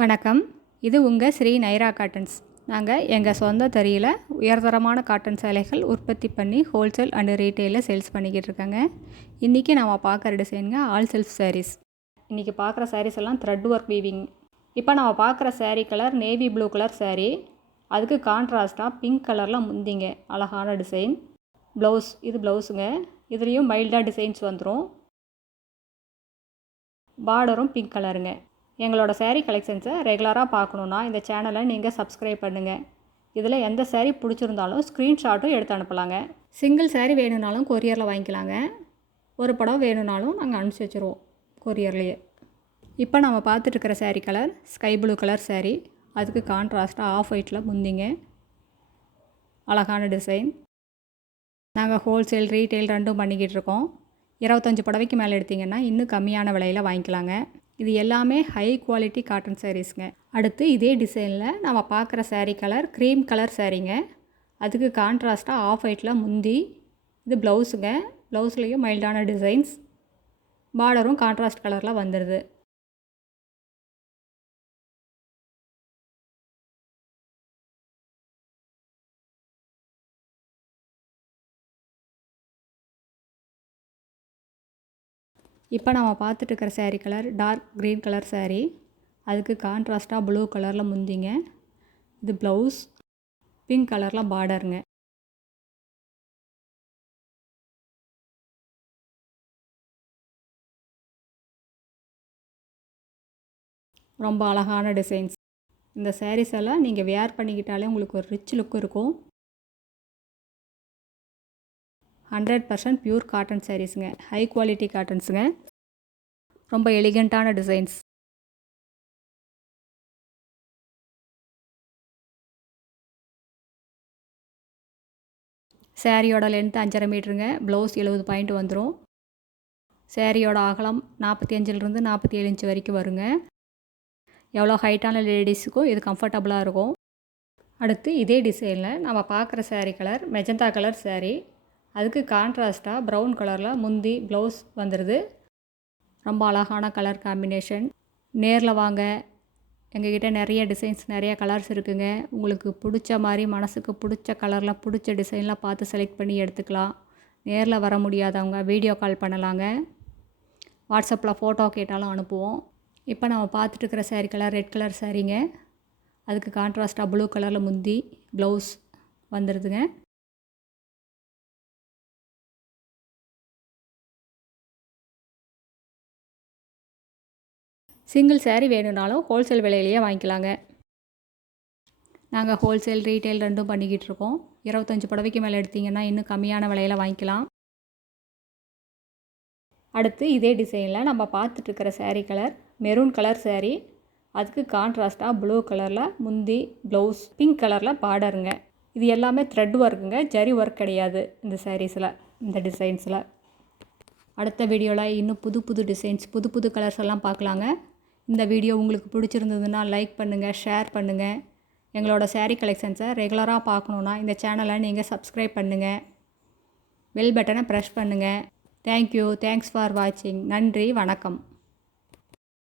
வணக்கம். இது உங்கள் ஸ்ரீ நைரா காட்டன்ஸ். நாங்கள் எங்கள் சொந்த தறியில் உயர்தரமான காட்டன் சேலைகள் உற்பத்தி பண்ணி ஹோல்சேல் அண்டு ரீட்டெயிலில் சேல்ஸ் பண்ணிக்கிட்டு இருக்காங்க. இன்றைக்கி நம்ம பார்க்குற டிசைனுங்க ஆல் செல்ஃப் சாரீஸ். இன்றைக்கி பார்க்குற சாரீஸ் எல்லாம் த்ரெட் ஒர்க் வீவிங். இப்போ நம்ம பார்க்குற sari colour navy blue colour sari. அதுக்கு கான்ட்ராஸ்ட்டாக பிங்க் கலரில் முந்திங்க அழகான டிசைன். ப்ளவுஸ் இது ப்ளவுஸுங்க. இதுலேயும் மைல்டாக டிசைன்ஸ் வந்துடும். பார்டரும் பிங்க் கலருங்க. எங்களோட சாரீ கலெக்ஷன்ஸை ரெகுலராக பார்க்கணுன்னா இந்த சேனலை நீங்கள் சப்ஸ்கிரைப் பண்ணுங்கள். இதில் எந்த சாரீ பிடிச்சிருந்தாலும் ஸ்க்ரீன்ஷாட்டும் எடுத்து அனுப்பலாங்க. சிங்கிள் சாரீ வேணும்னாலும் கொரியரில் வாங்கிக்கலாங்க. ஒரு படம் வேணும்னாலும் நாங்கள் அனுப்பிச்சி வச்சுருவோம் கொரியர்லேயே. இப்போ நம்ம பார்த்துட்ருக்கிற sari colour sky blue colour sari. அதுக்கு கான்ட்ராஸ்ட்டாக ஆஃப் ஒயிட்டில் முந்திங்க அழகான டிசைன். நாங்கள் ஹோல்சேல் ரீட்டெயில் ரெண்டும் பண்ணிக்கிட்டு இருக்கோம். 25 புடவைக்கு மேலே எடுத்திங்கன்னா இன்னும் கம்மியான விலையில் வாங்கிக்கலாங்க. இது எல்லாமே ஹை குவாலிட்டி காட்டன் சாரீஸ்ங்க. அடுத்து இதே டிசைனில் நம்ம பார்க்குற சாரீ கலர் க்ரீம் கலர் சாரீங்க. அதுக்கு கான்ட்ராஸ்ட்டாக ஆஃப் ஒயிட்டில் முந்தி. இது ப்ளவுஸுங்க. ப்ளவுஸ்லேயும் மைல்டான டிசைன்ஸ். பார்டரும் கான்ட்ராஸ்ட் கலரில் வந்துடுது. இப்போ நம்ம பார்த்துட்டு இருக்கிற sari colour dark green colour sari. அதுக்கு கான்ட்ராஸ்ட்டாக ப்ளூ கலரில் முந்திங்க. இது ப்ளவுஸ் பிங்க் கலரில் பார்டருங்க. ரொம்ப அழகான டிசைன்ஸ். இந்த சாரீஸ் எல்லாம் நீங்கள் வேர் பண்ணிக்கிட்டாலே உங்களுக்கு ஒரு ரிச் லுக் இருக்கும். 100% பியூர் காட்டன் சாரீஸுங்க. ஹை குவாலிட்டி காட்டன்ஸுங்க. ரொம்ப எலிகண்ட்டான டிசைன்ஸ். சாரியோட லென்த் 5.5 மீட்டருங்க. ப்ளவுஸ் 70 பாயிண்ட் வந்துடும். சாரியோட அகலம் 45லிருந்து 47 இன்ச் வரைக்கும் வருங்க. எவ்வளோ ஹைட்டான லேடிஸுக்கும் இது கம்ஃபர்டபுளாக இருக்கும். அடுத்து இதே டிசைனில் நம்ம பார்க்குற sari colour magenta colour sari. அதுக்கு கான்ட்ராஸ்ட்டாக ப்ரௌன் கலரில் முந்தி ப்ளவுஸ் வந்துடுது. ரொம்ப அழகான கலர் காம்பினேஷன். நேரில் வாங்க. எங்ககிட்ட நிறைய டிசைன்ஸ் நிறைய கலர்ஸ் இருக்குங்க. உங்களுக்கு பிடிச்ச மாதிரி மனசுக்கு பிடிச்ச கலரில் பிடிச்ச டிசைனில் பார்த்து செலக்ட் பண்ணி எடுத்துக்கலாம். நேரில் வர முடியாதவங்க வீடியோ கால் பண்ணலாங்க. வாட்ஸ்அப்பில் ஃபோட்டோ கேட்டாலும் அனுப்புவோம். இப்போ நம்ம பார்த்துட்டு இருக்கிற சாரீ கலர் ரெட் கலர் சாரீங்க. அதுக்கு கான்ட்ராஸ்ட்டாக ப்ளூ கலரில் முந்தி ப்ளவுஸ் வந்துடுதுங்க. சிங்கிள் சாரீ வேணும்னாலும் ஹோல்சேல் விலையிலேயே வாங்கிக்கலாங்க. நாங்கள் ஹோல்சேல் ரீட்டெயில் ரெண்டும் பண்ணிக்கிட்டு இருக்கோம். 25 புடவைக்கு மேலே எடுத்திங்கன்னா இன்னும் கம்மியான விலையில் வாங்கிக்கலாம். அடுத்து இதே டிசைனில் நம்ம பார்த்துட்ருக்கிற sari colour maroon colour sari. அதுக்கு கான்ட்ராஸ்ட்டாக ப்ளூ கலரில் முந்தி ப்ளவுஸ் பிங்க் கலரில் பார்டருங்க. இது எல்லாமே த்ரெட் ஒர்க்குங்க. ஜரி ஒர்க் கிடையாது இந்த சாரீஸில் இந்த டிசைன்ஸில். அடுத்த வீடியோவில் இன்னும் புது புது டிசைன்ஸ் புது புது கலர்ஸ் எல்லாம் பார்க்கலாங்க. இந்த வீடியோ உங்களுக்கு பிடிச்சிருந்ததுன்னா லைக் பண்ணுங்கள், ஷேர் பண்ணுங்கள். எங்களோட சாரீ கலெக்ஷன்ஸை ரெகுலராக பார்க்கணுன்னா இந்த சேனலை நீங்கள் சப்ஸ்கிரைப் பண்ணுங்கள். பெல் பட்டனை ப்ரெஸ் பண்ணுங்கள். தேங்க்யூ. தேங்க்ஸ் ஃபார் வாட்சிங். நன்றி. வணக்கம்.